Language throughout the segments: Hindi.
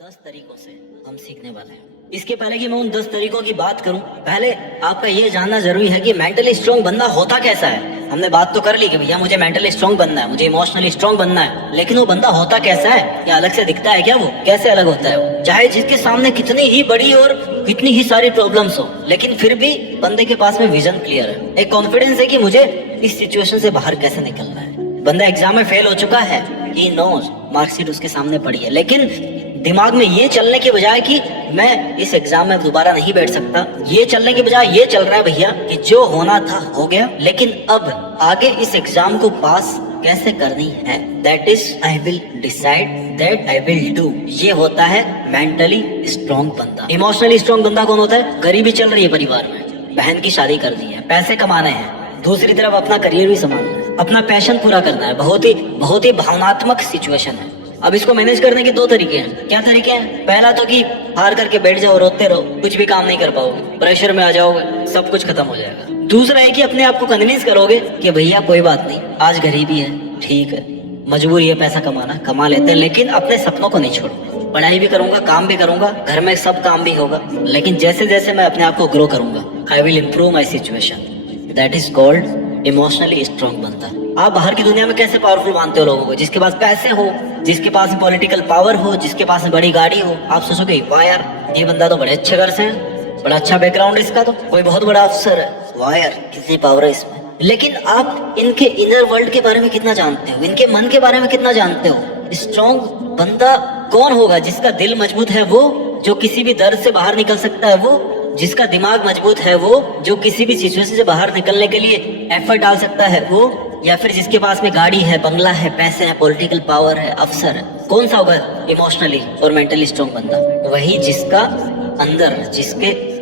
10 तरीकों से हम सीखने वाले हैं। इसके पहले कि मैं उन 10 तरीकों की बात करूं, पहले आपका ये जानना जरूरी है कि मेंटली स्ट्रांग बंदा होता कैसा है। हमने बात तो कर ली कि भैया मुझे मेंटली स्ट्रांग बनना है, मुझे इमोशनली स्ट्रांग बनना है, लेकिन वो बंदा होता कैसा है? क्या अलग से दिखता है क्या? वो कैसे अलग होता है? वो चाहे जिसके सामने कितनी ही बड़ी और कितनी ही सारी प्रॉब्लम्स हो, लेकिन फिर भी बंदे के पास में विजन क्लियर है, एक कॉन्फिडेंस है कि मुझे इस सिचुएशन से बाहर कैसे निकलना है। बंदा एग्जाम में फेल हो चुका है, ही नोज, मार्कशीट उसके सामने पड़ी है, लेकिन दिमाग में ये चलने के बजाय कि मैं इस एग्जाम में दोबारा नहीं बैठ सकता, ये चलने के बजाय ये चल रहा है भैया कि जो होना था हो गया, लेकिन अब आगे इस एग्जाम को पास कैसे करनी है, that is I will decide, that I will do. ये होता है मेंटली स्ट्रॉन्ग बंदा। इमोशनली स्ट्रॉन्ग बंदा कौन होता है? गरीबी चल रही है परिवार में, बहन की शादी करनी है, पैसे कमाने हैं, दूसरी तरफ अपना करियर भी संभालना है, अपना पैशन पूरा करना है, बहुत ही भावनात्मक सिचुएशन है। अब इसको मैनेज करने के 2 तरीके हैं। क्या तरीके हैं? पहला तो कि हार करके बैठ जाओ, रोते रहो, कुछ भी काम नहीं कर पाओगे, प्रेशर में आ जाओगे, सब कुछ खत्म हो जाएगा। दूसरा है कि अपने आप को कन्विंस करोगे कि भैया कोई बात नहीं, आज गरीबी है, ठीक है, मजबूरी है, पैसा कमाना, कमा लेते हैं, लेकिन अपने सपनों को नहीं छोड़ो। पढ़ाई भी करूंगा, काम भी करूंगा, घर में सब काम भी होगा, लेकिन जैसे जैसे मैं अपने आप को ग्रो करूंगा, I will improve my situation. That is called emotionally strong बंदा। आप बाहर की दुनिया में कैसे पावरफुल मानते हो लोगों को? जिसके पास पैसे हो, जिसके पास पॉलिटिकल पावर हो, जिसके पास बड़ी गाड़ी हो, आप सोचोगे वाह यार ये बंदा तो बड़े अच्छे घर से है, बड़ा अच्छा बैकग्राउंड इसका, तो कोई बहुत बड़ा अफसर है, वाह यार कितनी पावर है इसमें। लेकिन आप इनके इनर वर्ल्ड के बारे में कितना जानते हो? इनके मन के बारे में कितना जानते हो? स्ट्रॉन्ग बंदा कौन होगा? जिसका दिल मजबूत है वो, जो किसी भी दर्द से बाहर निकल सकता है वो, जिसका दिमाग मजबूत है वो, जो किसी भी सिचुएशन से बाहर निकलने के लिए एफर्ट डाल सकता है वो, या फिर जिसके पास में गाड़ी है, बंगला है, पैसे हैं, पॉलिटिकल पावर है, अफसर है? कौन सा होगा इमोशनली और मेंटली स्ट्रॉन्ग बंदा? वही जिसका अंदर,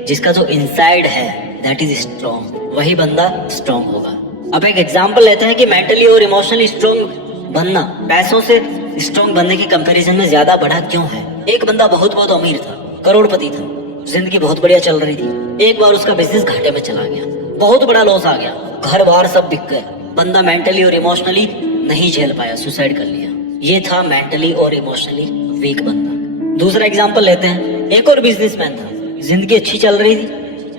जिसका जो इनसाइड है दैट इज स्ट्रॉन्ग, वही बंदा स्ट्रॉन्ग होगा। अब एक एग्जांपल लेते हैं कि मेंटली और इमोशनली स्ट्रॉन्ग बनना पैसों से स्ट्रॉन्ग बनने के कंपैरिजन में ज्यादा बढ़ा क्यों है? एक बंदा बहुत अमीर था, करोड़पति था, जिंदगी बहुत बढ़िया चल रही थी, एक बार उसका बिजनेस घाटे में चला गया, बहुत बड़ा लॉस आ गया, घर बार सब बिक गए, बंदा मेंटली और इमोशनली नहीं झेल पाया, सुसाइड कर लिया। ये था मेंटली और इमोशनली वीक बंदा। दूसरा एग्जांपल लेते हैं, एक और बिजनेसमैन था, जिंदगी अच्छी चल रही थी,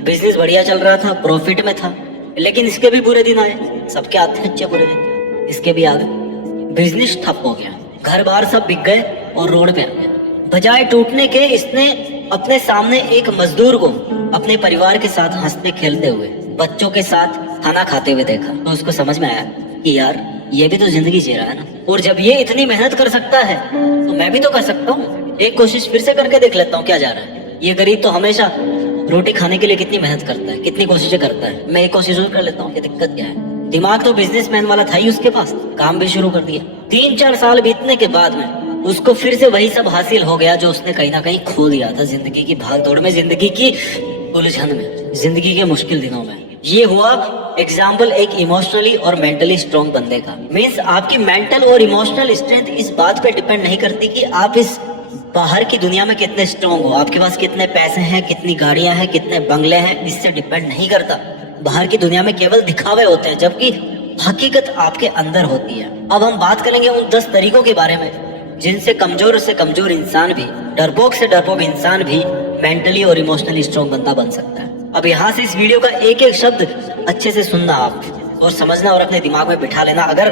बिजनेस बढ़िया चल रहा था, प्रॉफिट में था, लेकिन इसके भी बुरे दिन आए, सबके आते हैं अच्छे बुरे दिन, इसके भी आ गए, बिजनेस ठप हो गया, घर बार सब बिक गए और रोड पे आ गया। बजाय टूटने के इसने अपने सामने एक मजदूर को अपने परिवार के साथ हंसते खेलते हुए, बच्चों के साथ खाना खाते हुए देखा, तो उसको समझ में आया कि यार ये भी तो जिंदगी जी रहा है ना, और जब ये इतनी मेहनत कर सकता है तो मैं भी तो कर सकता हूँ, एक कोशिश फिर से करके देख लेता हूँ क्या जा रहा है। ये गरीब तो हमेशा रोटी खाने के लिए कितनी मेहनत करता है, कितनी कोशिशें करता है, मैं एक कोशिश और कर लेता हूँ कि दिक्कत क्या है। दिमाग तो बिजनेसमैन वाला था ही उसके पास, काम भी शुरू कर दिया। 3-4 साल बीतने के बाद में उसको फिर से वही सब हासिल हो गया जो उसने कहीं ना कहीं खो दिया था जिंदगी की भागदौड़ में, जिंदगी की उलझन में, जिंदगी के मुश्किल दिनों में। ये हुआ एग्जाम्पल एक इमोशनली और मेंटली स्ट्रॉन्ग बंदे का। मीन्स आपकी मेंटल और इमोशनल स्ट्रेंथ इस बात पे डिपेंड नहीं करती कि आप इस बाहर की दुनिया में कितने स्ट्रॉन्ग हो, आपके पास कितने पैसे हैं, कितनी गाड़ियां हैं, कितने बंगले हैं, इससे डिपेंड नहीं करता। बाहर की दुनिया में केवल दिखावे होते हैं, जबकि हकीकत आपके अंदर होती है। अब हम बात करेंगे उन 10 तरीकों के बारे में जिनसे कमजोर से कमजोर इंसान भी, डरपोक से डरपोक इंसान भी मेंटली और इमोशनली स्ट्रॉन्ग बंदा बन सकता है। अब यहाँ से इस वीडियो का एक एक शब्द अच्छे से सुनना आप और समझना और अपने दिमाग में बिठा लेना, अगर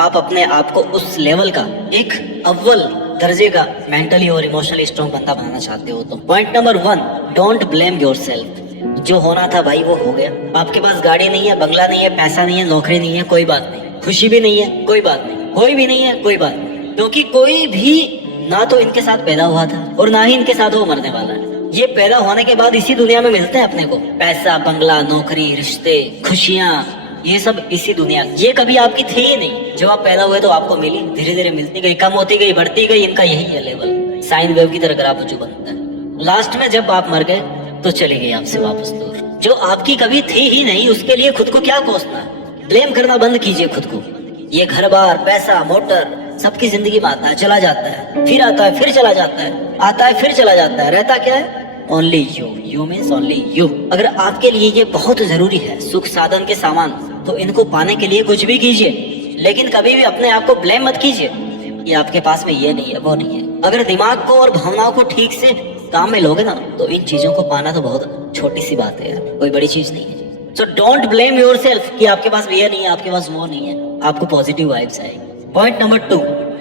आप अपने आप को उस लेवल का एक अव्वल दर्जे का मेंटली और इमोशनली स्ट्रॉन्ग बंदा बनाना चाहते हो तो। Point number 1, don't blame yourself. जो होना था भाई वो हो गया। आपके पास गाड़ी नहीं है, बंगला नहीं है, पैसा नहीं है, नौकरी नहीं है, कोई बात नहीं, खुशी भी नहीं है, कोई बात नहीं, कोई भी नहीं है, कोई बात नहीं, क्योंकि कोई भी ना तो इनके साथ पैदा हुआ था और ना ही इनके साथ वो मरने वाला है। ये पैदा होने के बाद इसी दुनिया में मिलते हैं अपने को, पैसा, बंगला, नौकरी, रिश्ते, खुशियाँ, ये सब इसी दुनिया। ये कभी आपकी थी ही नहीं, जब आप पैदा हुए तो आपको मिली, धीरे धीरे मिलती गई, कम होती गई, बढ़ती गई, इनका यही है लेवल, साइन वेव की तरह ग्राफ जो बनता है। लास्ट में जब आप मर गए तो चली गई आपसे वापस दूर। जो आपकी कभी थी ही नहीं उसके लिए खुद को क्या कोसना है? ब्लेम करना बंद कीजिए खुद को। ये घर बार, पैसा, मोटर सबकी जिंदगी में आता है, चला जाता है, फिर आता है, फिर चला जाता है, आता है, फिर चला जाता है, रहता क्या है? Only you. You means only you. अगर आपके लिए ये बहुत जरूरी है, सुख साधन के सामान, तो इनको पाने के लिए कुछ भी कीजिए, लेकिन कभी भी अपने आप को ब्लेम मत कीजिए। कि आपके पास में ये नहीं है, वो नहीं है। अगर दिमाग को और भावनाओं को ठीक से काम में लोगे ना, तो इन चीजों को पाना तो बहुत छोटी सी बात है यार, कोई बड़ी चीज नहीं है। सो डोंट ब्लेम योरसेल्फ कि आपके पास ये नहीं है, आपके पास वो नहीं है। आपको पॉजिटिव वाइब्स आएगी। Point number 2,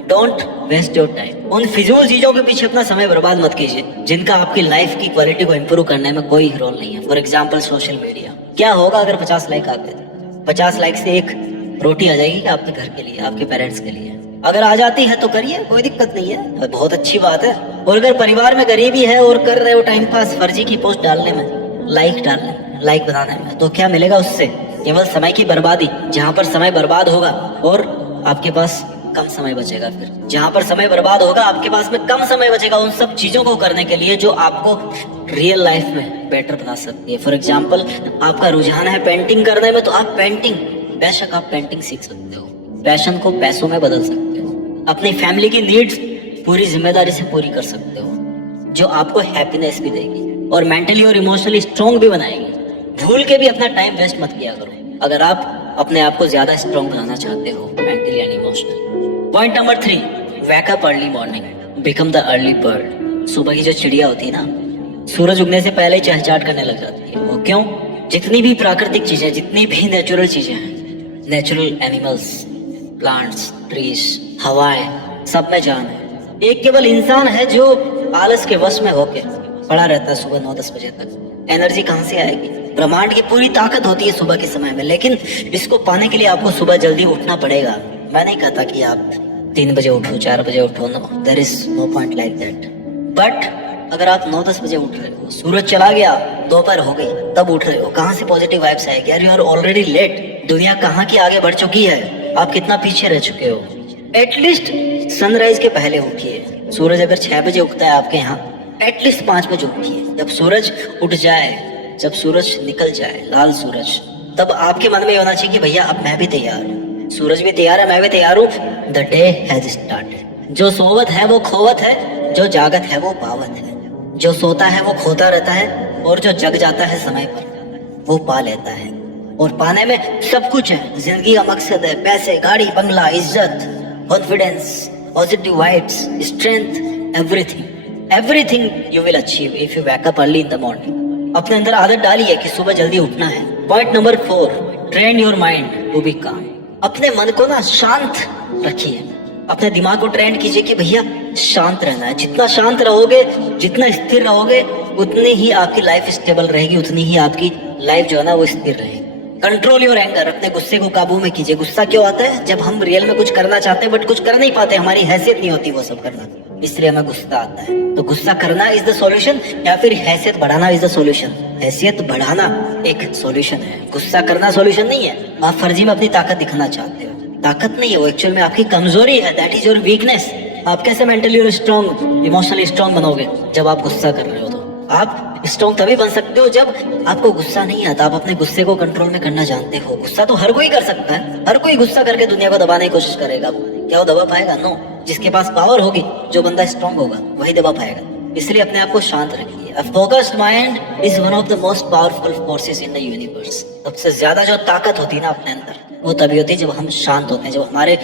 don't waste your time. उन फिजूल चीजों के पीछे अपना समय बर्बाद मत कीजिए जिनका आपकी लाइफ की क्वालिटी को इंप्रूव करने में कोई रोल नहीं है। For example social media. क्या होगा अगर 50 लाइक आते थे? 50 लाइक से एक रोटी आ जाएगी आपके घर के लिए, आपके पेरेंट्स के लिए। अगर आ जाती है तो करिए, कोई दिक्कत नहीं है, बहुत अच्छी बात है। और अगर परिवार में गरीबी है और कर रहे हो टाइम पास फर्जी की पोस्ट डालने में, लाइक डालने में, लाइक बनाने में, तो क्या मिलेगा उससे? केवल समय की बर्बादी। जहाँ पर समय बर्बाद होगा और आपके पास कम समय बचेगा। फिर जहाँ पर समय बर्बाद होगा आपके पास में कम समय बचेगा उन सब चीजों को करने के लिए जो आपको रियल लाइफ में बेटर बना सकती है। फॉर एग्जाम्पल, आपका रुझान है पेंटिंग करने में, तो आप पेंटिंग, बेशक आप पेंटिंग सीख सकते हो, पैशन को पैसों में बदल सकते हो, अपनी फैमिली की नीड्स पूरी जिम्मेदारी से पूरी कर सकते हो, जो आपको हैप्पीनेस भी देगी और मेंटली और इमोशनली स्ट्रॉन्ग भी बनाएगी। भूल के भी अपना टाइम वेस्ट मत किया करो अगर आप अपने आप को ज्यादा स्ट्रॉन्ग बनाना चाहते हो mentally and emotionally. Point number 3, wake up early morning, become the early bird. सुबह की जो चिड़िया होती है ना, सूरज उगने से पहले ही चहचहाट करने लग जाती है। वो क्यों? जितनी भी प्राकृतिक चीजें, जितनी भी नेचुरल चीजें हैं, नेचुरल एनिमल्स, प्लांट्स, ट्रीज, हवाएं, सब में जान है। एक केवल इंसान है जो आलस के वश में होके पड़ा रहता है सुबह 9-10 बजे तक। एनर्जी कहाँ से आएगी? ब्रह्मांड की पूरी ताकत होती है सुबह के समय में, लेकिन इसको पाने के लिए आपको सुबह जल्दी उठना पड़ेगा। मैं नहीं कहता कि आप 3 बजे उठो, 4 बजे उठो, no, there is no point like that. But अगर आप 9-10 बजे उठ रहे हो, सूरज चला गया, दोपहर हो गई, तब उठ रहे हो, कहाँ से पॉजिटिव वाइब्स आएगी? यार, यू आर ऑलरेडी लेट। दुनिया कहाँ की आगे बढ़ चुकी है, आप कितना पीछे रह चुके हो। एटलीस्ट सनराइज के पहले उठिए। सूरज अगर 6 बजे उगता है आपके यहाँ, एटलीस्ट 5 बजे उठिए। जब सूरज उठ जाए, जब सूरज निकल जाए, लाल सूरज, तब आपके मन में ये होना चाहिए कि भैया अब मैं भी तैयार हूँ, सूरज भी तैयार है, मैं भी तैयार हूँ, द डे हैज स्टार्टेड। जो सोवत है वो खोवत है, जो जागत है वो पावत है। जो सोता है वो खोता रहता है, और जो जग जाता है समय पर वो पा लेता है। और पाने में सब कुछ है। जिंदगी का मकसद है पैसे, गाड़ी, बंगला, इज्जत, confidence, positive vibes, strength, everything you will achieve if you wake up early in the morning. अपने अंदर आदत डालिए कि सुबह जल्दी उठना है। Point number 4, train your mind to be calm. अपने मन को ना शांत रखिए, अपने दिमाग को ट्रेन कीजिए कि भैया शांत रहना है। जितना शांत रहोगे, जितना स्थिर रहोगे, उतनी ही आपकी लाइफ स्टेबल रहेगी, उतनी ही आपकी लाइफ जो है ना वो स्थिर रहेगी। कंट्रोल योर एंगर, अपने गुस्से को काबू में कीजिए। गुस्सा क्यों आता है? जब हम रियल में कुछ करना चाहते हैं बट कुछ कर नहीं पाते, हमारी हैसियत नहीं होती वो सब करना, इसलिए हमें गुस्सा आता है। तो गुस्सा करना इज द सॉल्यूशन या फिर हैसियत बढ़ाना इज द सॉल्यूशन? हैसियत बढ़ाना एक सॉल्यूशन है, गुस्सा करना सॉल्यूशन नहीं है। आप फर्जी में अपनी ताकत दिखाना चाहते हो, ताकत नहीं है वो, एक्चुअल में आपकी कमजोरी है। That is your weakness. आप कैसे मेंटली और स्ट्रॉन्ग, इमोशनली स्ट्रॉन्ग बनोगे? जब आप गुस्सा कर रहे हो। तो आप स्ट्रॉन्ग तभी बन सकते हो जब आपको गुस्सा नहीं आता, आप अपने गुस्से को कंट्रोल में करना जानते हो। गुस्सा तो हर कोई कर सकता है, हर कोई गुस्सा करके दुनिया को दबाने की कोशिश करेगा। क्या वो दबा पाएगा? नो। जिसके पास पावर होगी, जो बंदा स्ट्रॉन्ग होगा, वही दबा पाएगा। इसलिए अपने आप को शांत रखिए। A focused mind is one of the most powerful forces in the universe। सबसे ज्यादा जो ताकत होती है ना अपने अंदर, वो तभी होती है जब हम शांत होते हैं, जब हमारे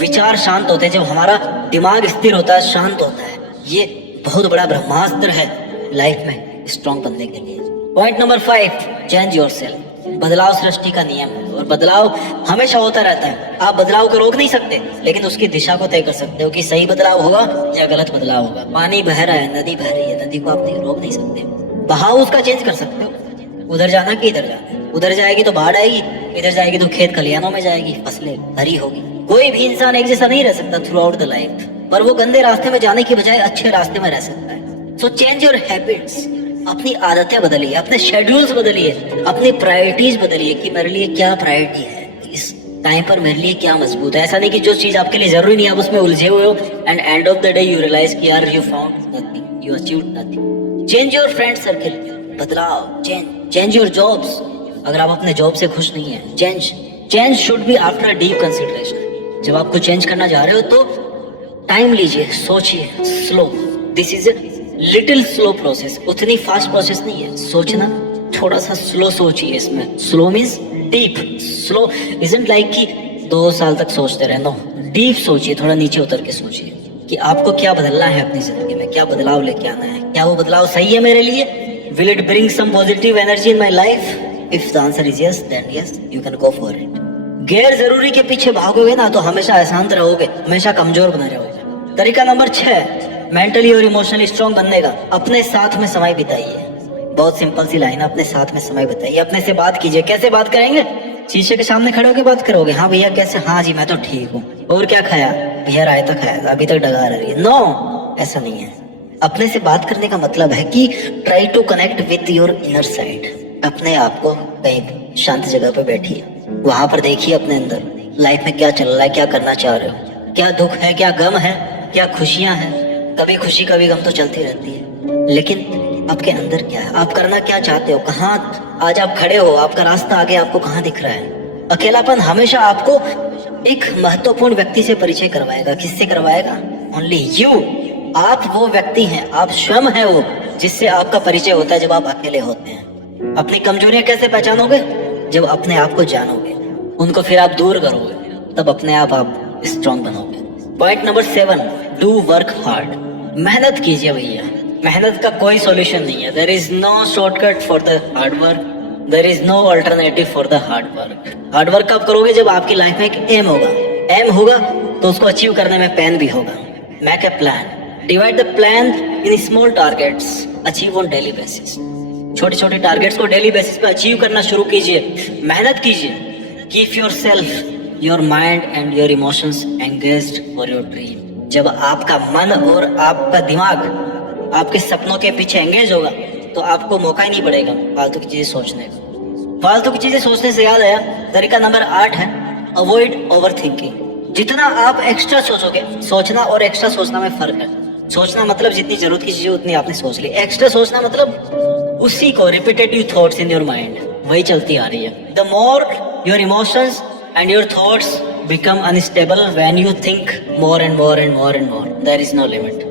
विचार शांत होते हैं, जब हमारा दिमाग स्थिर होता है, शांत होता है। ये बहुत बड़ा ब्रह्मास्त्र है लाइफ में स्ट्रॉन्ग बनने के लिए। Point number 5, change yourself. बदलाव सृष्टि का नियम है और बदलाव हमेशा होता रहता है। आप बदलाव को रोक नहीं सकते, लेकिन उसकी दिशा को तय कर सकते हो कि सही बदलाव होगा या गलत बदलाव होगा। पानी बह रहा है, नदी बह रही है, नदी को आप रोक नहीं सकते, बहाव उसका चेंज कर सकते हो। उधर जाना कि इधर जाना, उधर जाएगी तो बाढ़ आएगी, इधर जाएगी तो खेत खलिहानों में जाएगी, फसलें हरी होगी। कोई भी इंसान एक जैसा नहीं रह सकता थ्रू आउट द लाइफ, पर वो गंदे रास्ते में जाने की बजाय अच्छे रास्ते में रह सकता है। So change your habits. अपनी आदतें बदलिए, अपने शेड्यूल्स बदलिए, अपनी प्रायोरिटीज बदलिए कि मेरे लिए क्या प्रायोरिटी है, इस टाइम पर मेरे लिए क्या मजबूत है। ऐसा नहीं कि जो चीज आपके लिए जरूरी नहीं है आप उसमें उलझे हुए हो and end of the day you realise कि यार you found nothing, you achieved nothing. Change your friend circle. बदलाव, चेंज योर जॉब्स। अगर आप अपने जॉब से खुश नहीं है, change should be after deep consideration. जब आपको चेंज करना जा रहे हो तो टाइम लीजिए, सोचिए, slow. This is little slow process, उतनी फास्ट प्रोसेस नहीं है। सोचना थोड़ा सा स्लो सोचिए। इसमें slow means deep. Slow isn't like कि 2 साल तक सोचते रहे, नो। डीप सोचिए, थोड़ा नीचे उतर के सोचिए कि आपको क्या बदलना है अपनी जिंदगी में, क्या बदलाव लेके आना है, क्या वो बदलाव सही है मेरे लिए? Will it bring some positive energy in my life? If the answer is yes, then yes, you can go for it. गैर जरूरी के पीछे भागोगे ना तो हमेशा अशांत रहोगे, हमेशा कमजोर बने रहोगे। तरीका नंबर 6, मेंटली और इमोशनली स्ट्रांग बनने का, अपने साथ में समय बिताइए। बहुत सिंपल सी लाइन है, अपने साथ में समय बिताइए, अपने से बात कीजिए। कैसे बात करेंगे? शीशे के सामने खड़े होकर बात करोगे, हाँ भैया कैसे, हाँ जी मैं तो ठीक हूँ, और क्या खाया भैया? रायता खाया था, अभी तक डगा रही है। नो, ऐसा नहीं है। अपने से बात करने का मतलब है कि try to connect with your inner side. अपने आप को कहीं शांत जगह पे बैठिए, वहां पर देखिए अपने अंदर लाइफ में क्या चल रहा है, क्या करना चाह रहे हो, क्या दुख है, क्या गम है, क्या खुशियां हैं। कभी खुशी कभी गम तो चलती रहती है, लेकिन आपके अंदर क्या है, आप करना क्या चाहते हो, कहाँ आज आप खड़े हो, आपका रास्ता आगे आपको कहाँ दिख रहा है। अकेलापन हमेशा आपको एक महत्वपूर्ण व्यक्ति से परिचय करवाएगा। किससे करवाएगा? Only you. आप वो व्यक्ति हैं, आप स्वयं है वो जिससे आपका परिचय होता है जब आप अकेले होते हैं। अपनी कमजोरियां कैसे पहचानोगे? जब अपने आप को जानोगे, उनको फिर आप दूर करोगे, तब अपने आप स्ट्रांग बनोगे। Point number 7, do work hard. मेहनत कीजिए भैया, मेहनत का कोई सॉल्यूशन नहीं है। There is no shortcut for the hard work, there is no alternative for the hard work. Hard work कब करोगे? जब आपकी लाइफ में एक एम होगा। एम होगा तो उसको अचीव करने में पेन भी होगा। Make a plan, divide the plan in small targets, achieve on daily basis. छोटे छोटे टारगेट्स को डेली बेसिस पे अचीव करना शुरू कीजिए, मेहनत कीजिए। Keep your self, your mind and your emotions engaged for your dream. जब आपका मन और आपका दिमाग आपके सपनों के पीछे एंगेज होगा तो आपको मौका ही नहीं पड़ेगा फालतू की चीजें सोचने का। फालतू की चीजें सोचने से याद आया, तरीका नंबर 8 है अवॉइड ओवर थिंकिंग। जितना आप एक्स्ट्रा सोचोगे, सोचना और एक्स्ट्रा सोचना में फर्क है। सोचना मतलब जितनी जरूरत की चीजें उतनी आपने सोच ली। एक्स्ट्रा सोचना मतलब उसी को repetitive thoughts in your mind, वही चलती आ रही है। The more your emotions and your thoughts become unstable when you think more and more and more and more. There is no limit.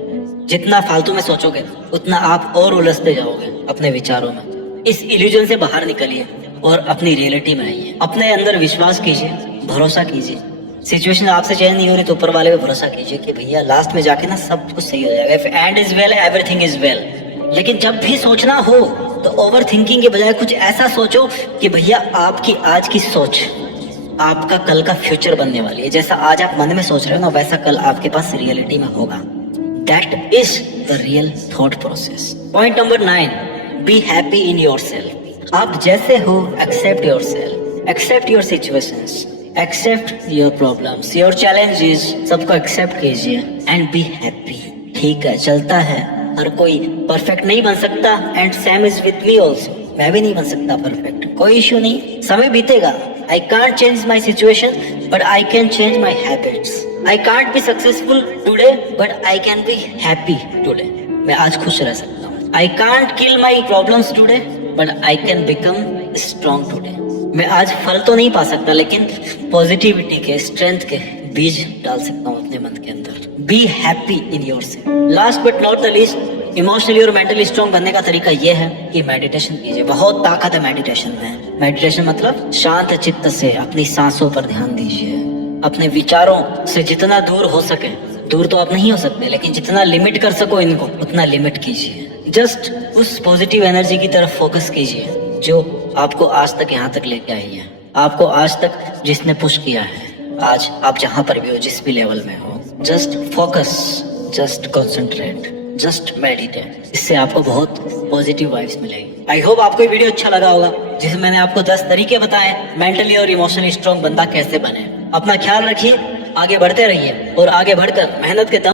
जितना फालतू में सोचोगे उतना आप और उलझते जाओगे अपने विचारों में। इस इल्यूजन से बाहर निकलिए और अपनी रियलिटी में आइए। अपने अंदर विश्वास कीजिए, भरोसा कीजिए। सिचुएशन आपसे चेंज नहीं हो रही तो ऊपर वाले पे भरोसा कीजिए कि भैया लास्ट में जाके ना सब कुछ सही हो जाएगा। If end is well, everything is well. लेकिन जब भी सोचना हो तो ओवर थिंकिंग के बजाय कुछ ऐसा सोचो कि भैया आपकी आज की सोच आपका कल का फ्यूचर बनने वाली है। जैसा आज आप मन में सोच रहे हो ना, वैसा कल आपके पास रियलिटी में होगा। That is the real thought process. Point number 9, be happy in yourself. आप जैसे हो accept yourself, accept your situations, accept your problems, your challenges, सबको एक्सेप्ट कीजिए एंड बी हैप्पी। ठीक है, चलता है, हर कोई परफेक्ट नहीं बन सकता and same is with me also. मैं भी नहीं बन सकता परफेक्ट, कोई इश्यू नहीं, समय बीतेगा। I can't change my situation, but I can change my habits. I can't be successful today, but I can be happy today. मैं आज खुश रह सकता हूँ। I can't kill my problems today, but I can become strong today. मैं आज फल तो नहीं पा सकता, लेकिन पॉजिटिविटी के, स्ट्रेंथ के बीज डाल सकता हूँ अपने मन के अंदर। Be happy in yourself. Last but not the least, emotionally और मेंटली स्ट्रांग बनने का तरीका यह है कि मेडिटेशन कीजिए। बहुत ताकत है मेडिटेशन में। मेडिटेशन मतलब शांत चित्त से अपनी सांसों पर ध्यान दीजिए। अपने विचारों से जितना दूर हो सके, दूर तो आप नहीं हो सकते, लेकिन जितना लिमिट कर सको इनको उतना लिमिट कीजिए। जस्ट उस पॉजिटिव एनर्जी की तरफ फोकस कीजिए जो आपको आज तक यहाँ तक लेके आई है, आपको आज तक जिसने पुश किया है। आज आप जहाँ पर भी हो, जिस भी लेवल में हो, just focus, just concentrate, just meditate. इससे आपको बहुत पॉजिटिव वाइब्स मिलेगी। आई होप आपको ये वीडियो अच्छा लगा होगा, जिसमें मैंने आपको 10 तरीके बताए मेंटली और इमोशनली स्ट्रांग बंदा कैसे बने। अपना ख्याल रखिए, आगे बढ़ते रहिए और आगे बढ़कर मेहनत के दम